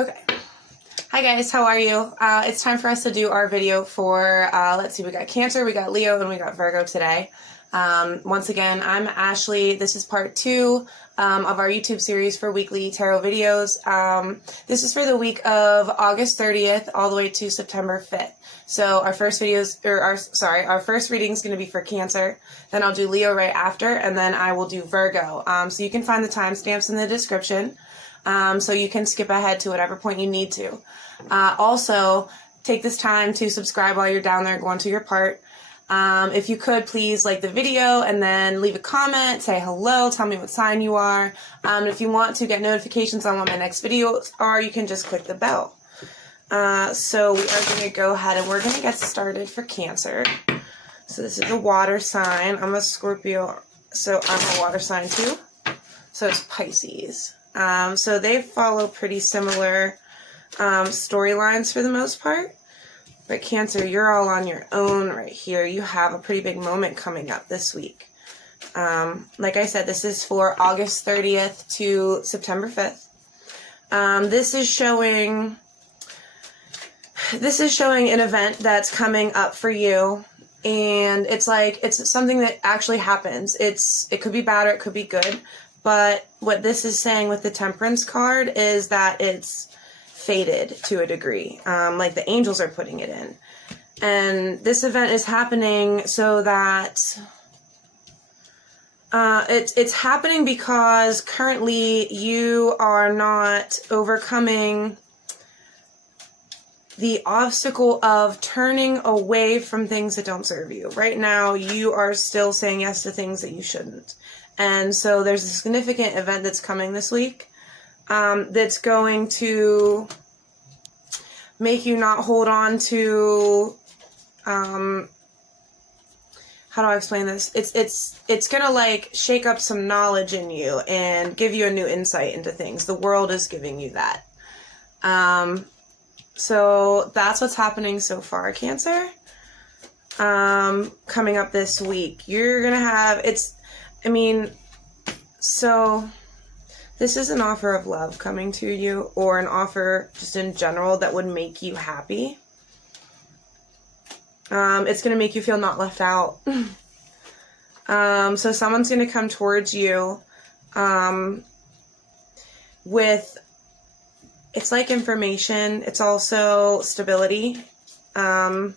Okay. Hi guys, how are you? It's time for us to do our video for, let's see, we got Cancer, we got Leo, and we got Virgo today. Once again, I'm Ashley. This is part 2 of our YouTube series for weekly tarot videos. This is for the week of August 30th all the way to September 5th. So our first our first reading is going to be for Cancer, then I'll do Leo right after, and then I will do Virgo. So you can find the timestamps in the description. So you can skip ahead to whatever point you need to. Also, take this time to subscribe while you're down there going to your part. If you could, please like the video and then leave a comment, say hello, tell me what sign you are. If you want to get notifications on when my next videos are, you can just click the bell. So we are going to go ahead and we're going to get started for Cancer. So this is a water sign. I'm a Scorpio, so I'm a water sign too. So it's Pisces. So they follow pretty similar storylines for the most part. But Cancer, you're all on your own right here. You have a pretty big moment coming up this week. Like I said, this is for August 30th to September 5th. This is showing an event that's coming up for you. And it's something that actually happens. It could be bad or it could be good. But what this is saying with the Temperance card is that it's fated to a degree, like the angels are putting it in. And this event is happening so that it's happening because currently you are not overcoming the obstacle of turning away from things that don't serve you. Right now, you are still saying yes to things that you shouldn't. And so there's a significant event that's coming this week that's going to make you not hold on to, how do I explain this? It's going to like shake up some knowledge in you and give you a new insight into things. The world is giving you that. So that's what's happening so far, Cancer. Coming up this week, you're going to have, so this is an offer of love coming to you, or an offer just in general that would make you happy. It's going to make you feel not left out. So someone's going to come towards you with, it's like information, it's also stability, but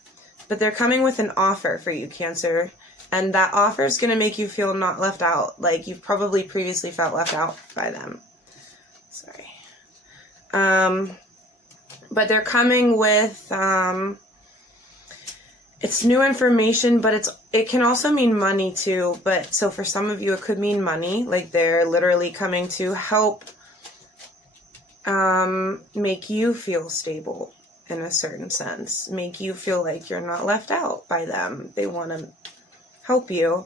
they're coming with an offer for you, Cancer. And that offer is going to make you feel not left out, like you've probably previously felt left out by them. Sorry. But they're coming with, it's new information, but it can also mean money too. But so for some of you, it could mean money, like they're literally coming to help make you feel stable in a certain sense, make you feel like you're not left out by them. They want to help you.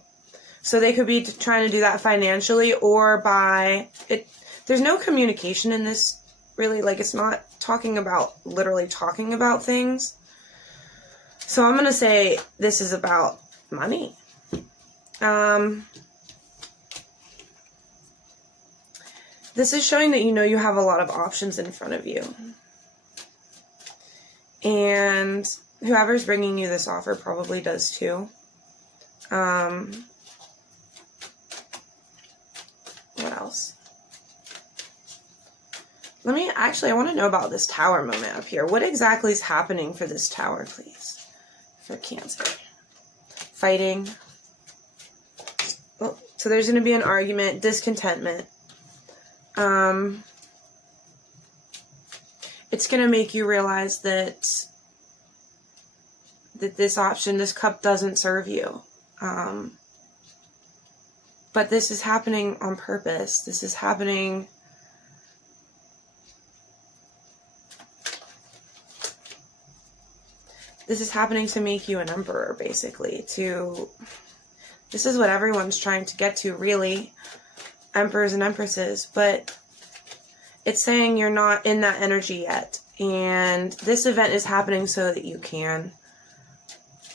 So they could be trying to do that financially or by it. There's no communication in this, really. Like, it's not talking about, literally talking about things. So I'm going to say this is about money. This is showing that you have a lot of options in front of you. And whoever's bringing you this offer probably does too. What else? I want to know about this tower moment up here. What exactly is happening for this tower, please? For Cancer. Fighting. Oh, so there's going to be an argument, discontentment. It's going to make you realize that this option, this cup doesn't serve you. But this is happening on purpose. This is happening. This is happening to make you an emperor, basically. This is what everyone's trying to get to, really. Emperors and empresses. But it's saying you're not in that energy yet. And this event is happening so that you can.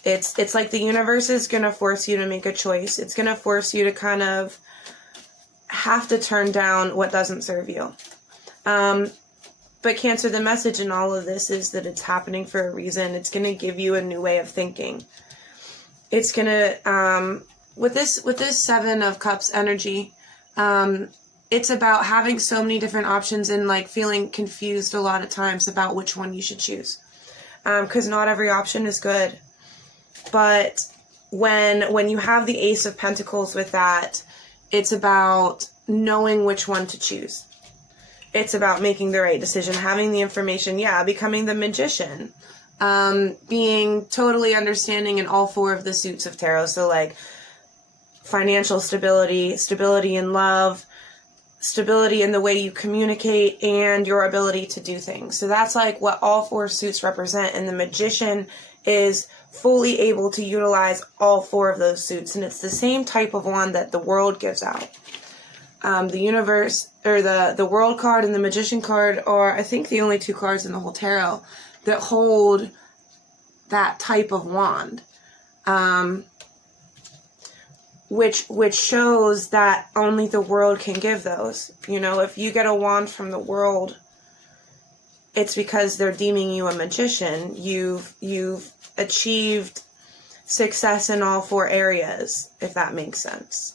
It's like the universe is going to force you to make a choice. It's going to force you to kind of have to turn down what doesn't serve you. But Cancer, the message in all of this is that it's happening for a reason. It's going to give you a new way of thinking. It's going to, with this Seven of Cups energy, it's about having so many different options and like feeling confused a lot of times about which one you should choose. Because not every option is good. But when you have the Ace of Pentacles with that, it's about knowing which one to choose. It's about making the right decision, having the information, becoming the Magician, being totally understanding in all four of the suits of tarot. So like financial stability, stability in love, stability in the way you communicate, and your ability to do things. So that's like what all four suits represent, and the Magician is fully able to utilize all four of those suits, and it's the same type of wand that the World gives out. The Universe, or the World card and the Magician card are, I think, the only two cards in the whole tarot that hold that type of wand. Which shows that only the World can give those. You know, if you get a wand from the World, it's because they're deeming you a magician. You've achieved success in all four areas, if that makes sense.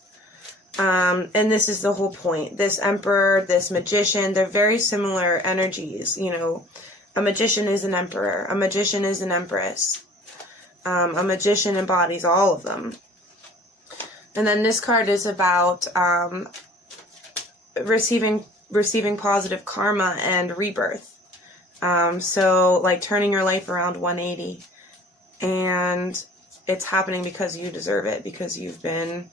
And this is the whole point. This Emperor, this Magician, they're very similar energies. You know, a magician is an emperor. A magician is an empress. A magician embodies all of them. And then this card is about receiving positive karma and rebirth. So like turning your life around 180. And it's happening because you deserve it, because you've been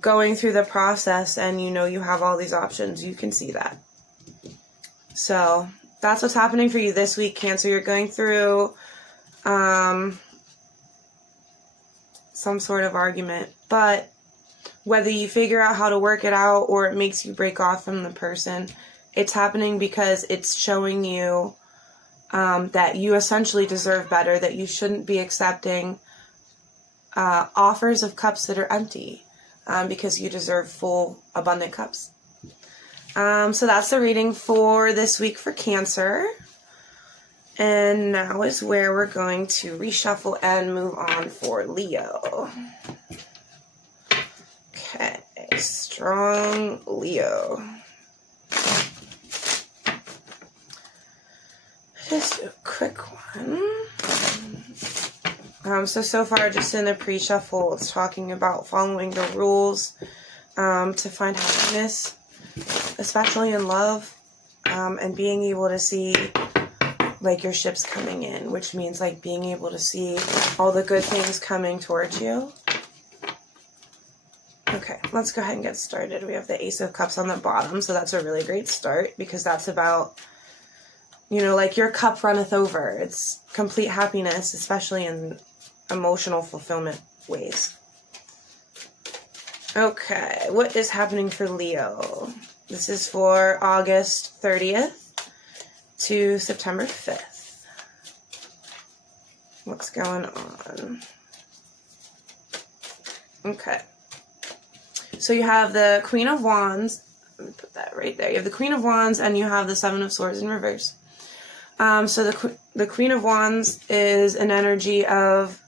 going through the process and you know you have all these options. You can see that. So that's what's happening for you this week, Cancer. You're going through some sort of argument, but whether you figure out how to work it out or it makes you break off from the person, it's happening because it's showing you that you essentially deserve better, that you shouldn't be accepting offers of cups that are empty, because you deserve full, abundant cups. So that's the reading for this week for Cancer. And now is where we're going to reshuffle and move on for Leo. Okay, strong Leo. Just a quick one. So far, just in the pre-shuffle, it's talking about following the rules to find happiness, especially in love, and being able to see like your ships coming in, which means like being able to see all the good things coming towards you. Okay, let's go ahead and get started. We have the Ace of Cups on the bottom, so that's a really great start, because that's about, you know, like your cup runneth over. It's complete happiness, especially in emotional fulfillment ways. Okay, what is happening for Leo? This is for August 30th to September 5th. What's going on? Okay. So you have the Queen of Wands. Let me put that right there. You have the Queen of Wands and you have the Seven of Swords in reverse. So the Queen of Wands is an energy of,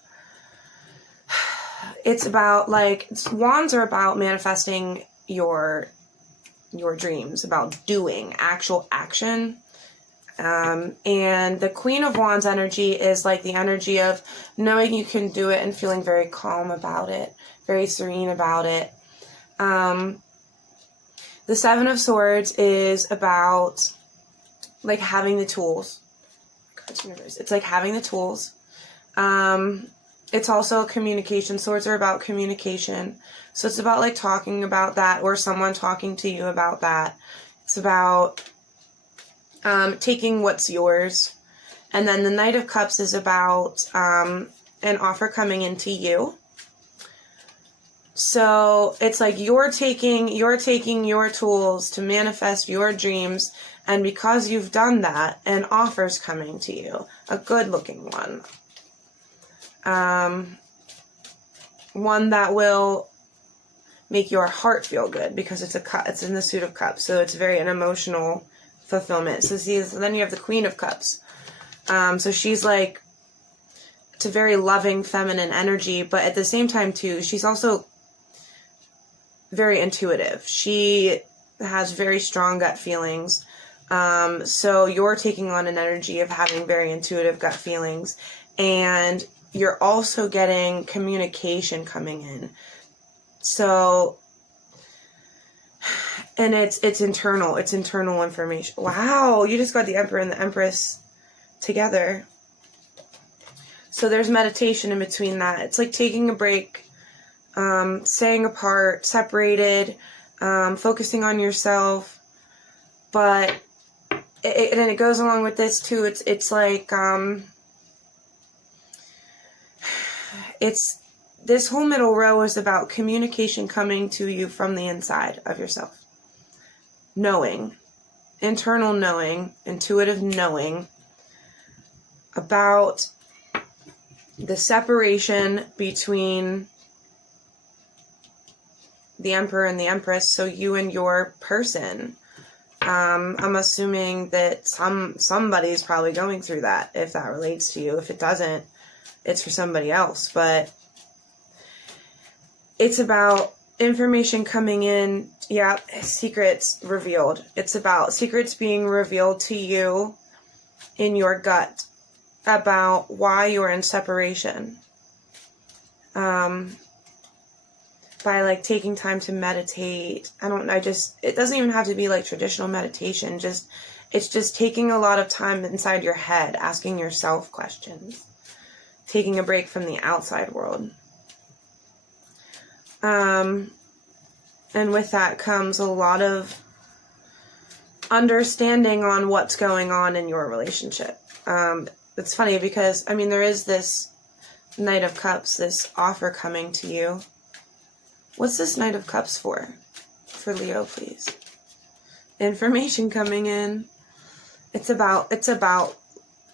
it's about like, wands are about manifesting your dreams, about doing actual action. And the Queen of Wands energy is like the energy of knowing you can do it and feeling very calm about it, very serene about it. The Seven of Swords is about like having the tools. It's like having the tools. It's also communication. Swords are about communication. So it's about like talking about that, or someone talking to you about that. It's about taking what's yours. And then the Knight of Cups is about an offer coming into you. So it's like you're taking your tools to manifest your dreams, and because you've done that, an offer's coming to you, a good looking one. One that will make your heart feel good, because it's in the Suit of Cups, so it's very an emotional fulfillment. So then you have the Queen of Cups. So she's like, it's a very loving feminine energy, but at the same time too, she's also very intuitive. She has very strong gut feelings. So you're taking on an energy of having very intuitive gut feelings, and you're also getting communication coming in. So, and it's internal information. Wow, you just got the Emperor and the Empress together. So there's meditation in between that. It's like taking a break, staying apart, separated, focusing on yourself. But it goes along with this too. It's like this whole middle row is about communication coming to you from the inside of yourself. Knowing, internal knowing, intuitive knowing about the separation between the Emperor and the Empress, so you and your person. I'm assuming that somebody's probably going through that, if that relates to you. If it doesn't, it's for somebody else. But it's about information coming in, yeah, secrets revealed. It's about secrets being revealed to you in your gut about why you're in separation. By like taking time to meditate. It doesn't even have to be like traditional meditation. It's just taking a lot of time inside your head, asking yourself questions, taking a break from the outside world. And with that comes a lot of understanding on what's going on in your relationship. It's funny because, I mean, there is this Knight of Cups, this offer coming to you. What's this Knight of Cups for? For Leo, please. Information coming in. It's about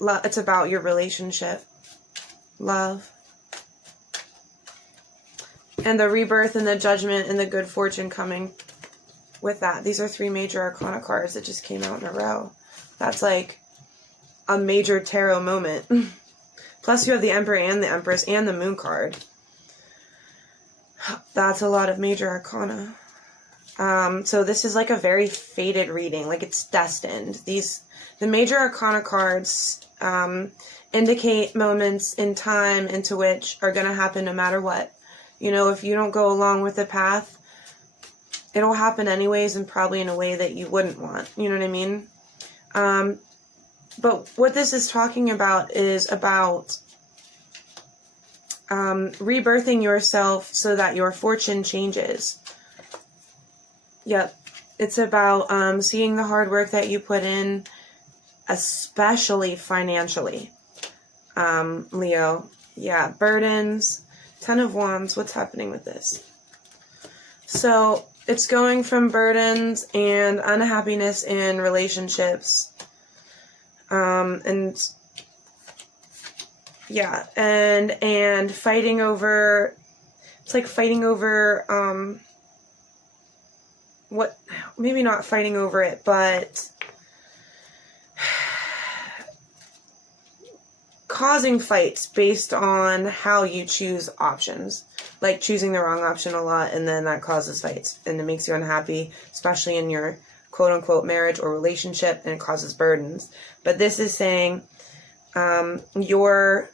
your relationship. Love. And the rebirth and the judgment and the good fortune coming with that. These are 3 major arcana cards that just came out in a row. That's like a major tarot moment. Plus you have the Emperor and the Empress and the Moon card. That's a lot of major arcana. So this is like a very fated reading, like it's destined. The major arcana cards indicate moments in time into which are going to happen no matter what. You know, if you don't go along with the path, it'll happen anyways, and probably in a way that you wouldn't want. You know what I mean? But what this is talking about is about rebirthing yourself so that your fortune changes. Yep. It's about seeing the hard work that you put in, especially financially. Leo. Yeah, burdens. 10 of Wands. What's happening with this? So it's going from burdens and unhappiness in relationships. And yeah, and fighting over, it's like fighting over, maybe not fighting over it, but causing fights based on how you choose options. Like choosing the wrong option a lot, and then that causes fights, and it makes you unhappy, especially in your quote-unquote marriage or relationship, and it causes burdens. But this is saying you're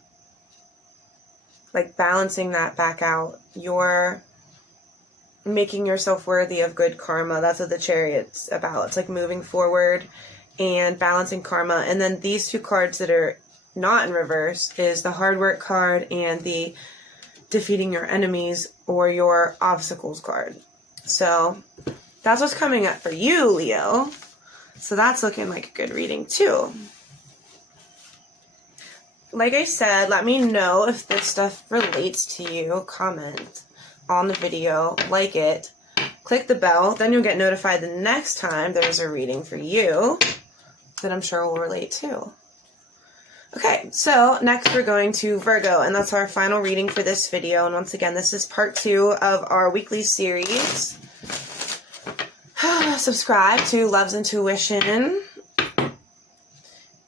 like balancing that back out. You're making yourself worthy of good karma. That's what the Chariot's about. It's like moving forward and balancing karma. And then these 2 cards that are not in reverse is the hard work card and the defeating your enemies or your obstacles card. So that's what's coming up for you, Leo. So that's looking like a good reading too. Like I said, let me know if this stuff relates to you. Comment on the video, like it, click the bell, then you'll get notified the next time there's a reading for you that I'm sure will relate to. Okay, so next we're going to Virgo, and that's our final reading for this video. And once again, this is part 2 of our weekly series. Subscribe to Love's Intuition.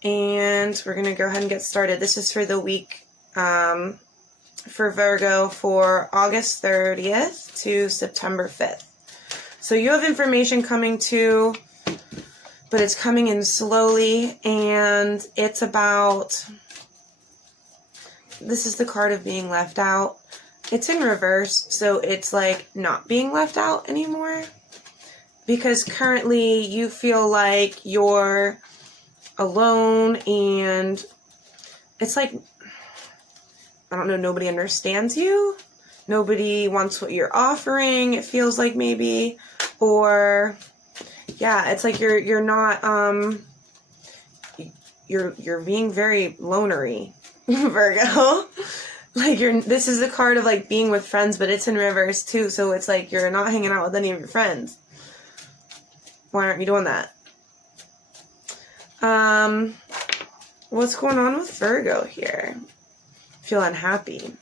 And we're going to go ahead and get started. This is for the week for Virgo for August 30th to September 5th. So you have information coming too, but it's coming in slowly, and it's about, this is the card of being left out. It's in reverse, so it's like not being left out anymore, because currently you feel like you're alone, and it's like, I don't know, nobody understands you. Nobody wants what you're offering, it feels like, maybe. Or yeah, it's like you're not you're being very lonery, Virgo. Like this is a card of like being with friends, but it's in reverse too, so it's like you're not hanging out with any of your friends. Why aren't you doing that? What's going on with Virgo here? Feel unhappy,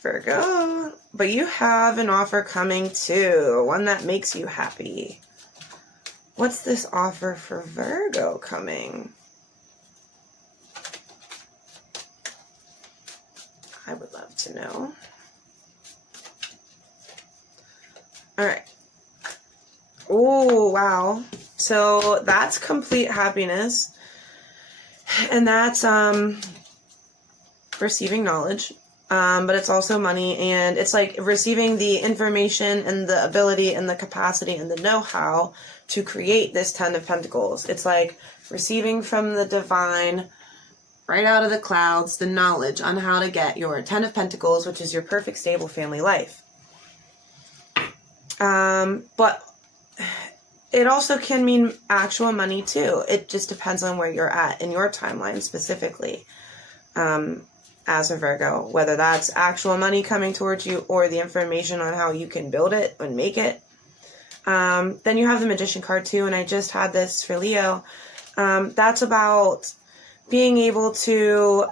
Virgo, but you have an offer coming too, one that makes you happy. What's this offer for Virgo coming? I would love to know. All right. Oh, wow. So that's complete happiness. And that's receiving knowledge. But it's also money, and it's like receiving the information and the ability and the capacity and the know-how to create this 10 of Pentacles. It's like receiving from the divine, right out of the clouds, the knowledge on how to get your 10 of Pentacles, which is your perfect, stable family life. But it also can mean actual money too. It just depends on where you're at in your timeline specifically. As a Virgo, whether that's actual money coming towards you or the information on how you can build it and make it. Then you have the Magician card too, and I just had this for Leo. That's about being able to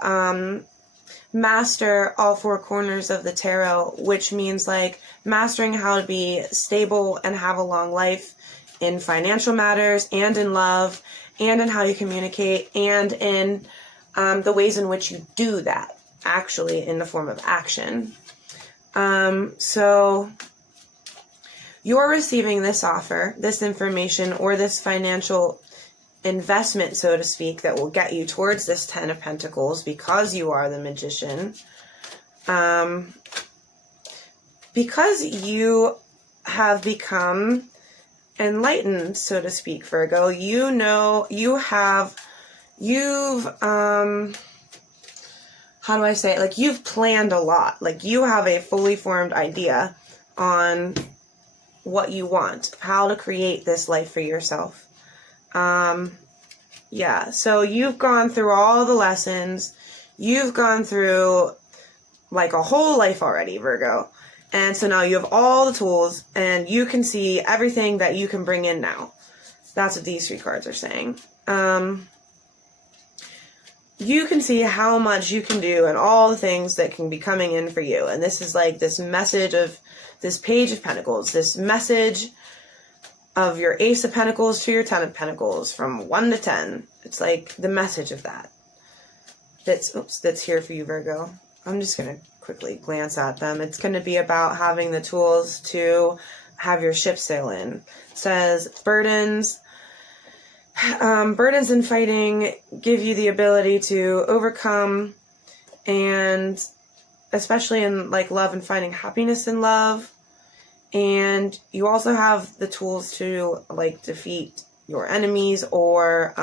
master all four corners of the tarot, which means like mastering how to be stable and have a long life in financial matters and in love and in how you communicate and in the ways in which you do that, actually, in the form of action. So you're receiving this offer, this information, or this financial investment, so to speak, that will get you towards this 10 of Pentacles because you are the Magician. Because you have become enlightened, so to speak, Virgo, you know, you've how do I say it? Like, you've planned a lot. Like, you have a fully formed idea on what you want, how to create this life for yourself. Yeah, so you've gone through all the lessons. You've gone through, like, a whole life already, Virgo. And so now you have all the tools, and you can see everything that you can bring in now. That's what these three cards are saying. You can see how much you can do and all the things that can be coming in for you. And this is like this message of this Page of Pentacles, this message of your Ace of Pentacles to your 10 of Pentacles from 1 to 10. It's like the message of that. That's here for you, Virgo. I'm just going to quickly glance at them. It's going to be about having the tools to have your ship sail in. It says burdens and fighting give you the ability to overcome, and especially in like love and finding happiness in love. And you also have the tools to like defeat your enemies or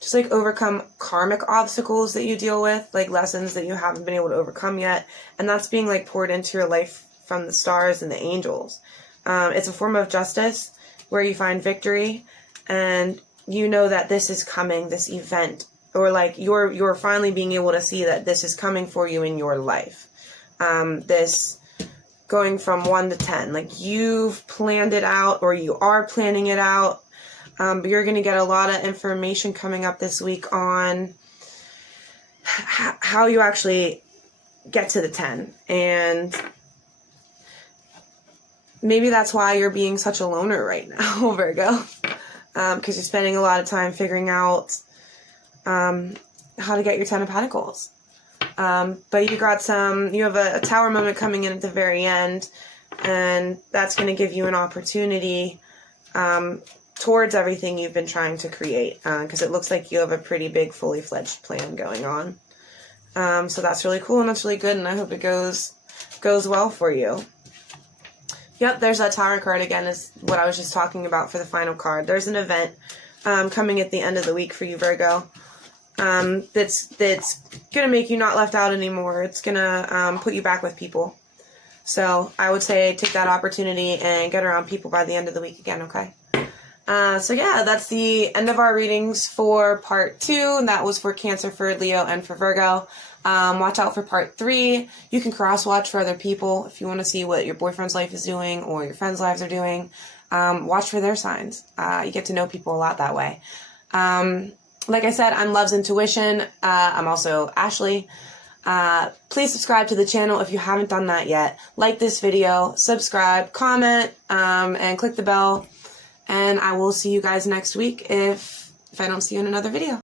just like overcome karmic obstacles that you deal with, like lessons that you haven't been able to overcome yet. And that's being like poured into your life from the stars and the angels. It's a form of justice where you find victory, and you know that this is coming, this event, or like you're finally being able to see that this is coming for you in your life. This going from 1 to 10, like you've planned it out, or you are planning it out. But you're going to get a lot of information coming up this week on how you actually get to the 10. And maybe that's why you're being such a loner right now, Virgo. because you're spending a lot of time figuring out how to get your 10 of Pentacles. But you have a Tower moment coming in at the very end, and that's going to give you an opportunity towards everything you've been trying to create, because it looks like you have a pretty big, fully fledged plan going on. So that's really cool, and that's really good, and I hope it goes well for you. Yep, there's that Tower card again, is what I was just talking about for the final card. There's an event coming at the end of the week for you, Virgo, that's going to make you not left out anymore. It's going to put you back with people. So I would say take that opportunity and get around people by the end of the week again, okay? So yeah, that's the end of our readings for part 2, and that was for Cancer, for Leo, and for Virgo. Watch out for part 3. You can cross-watch for other people if you want to see what your boyfriend's life is doing or your friends' lives are doing. Watch for their signs. You get to know people a lot that way. Like I said, I'm Love's Intuition. I'm also Ashley. Please subscribe to the channel if you haven't done that yet. Like this video, subscribe, comment, and click the bell. And I will see you guys next week if I don't see you in another video.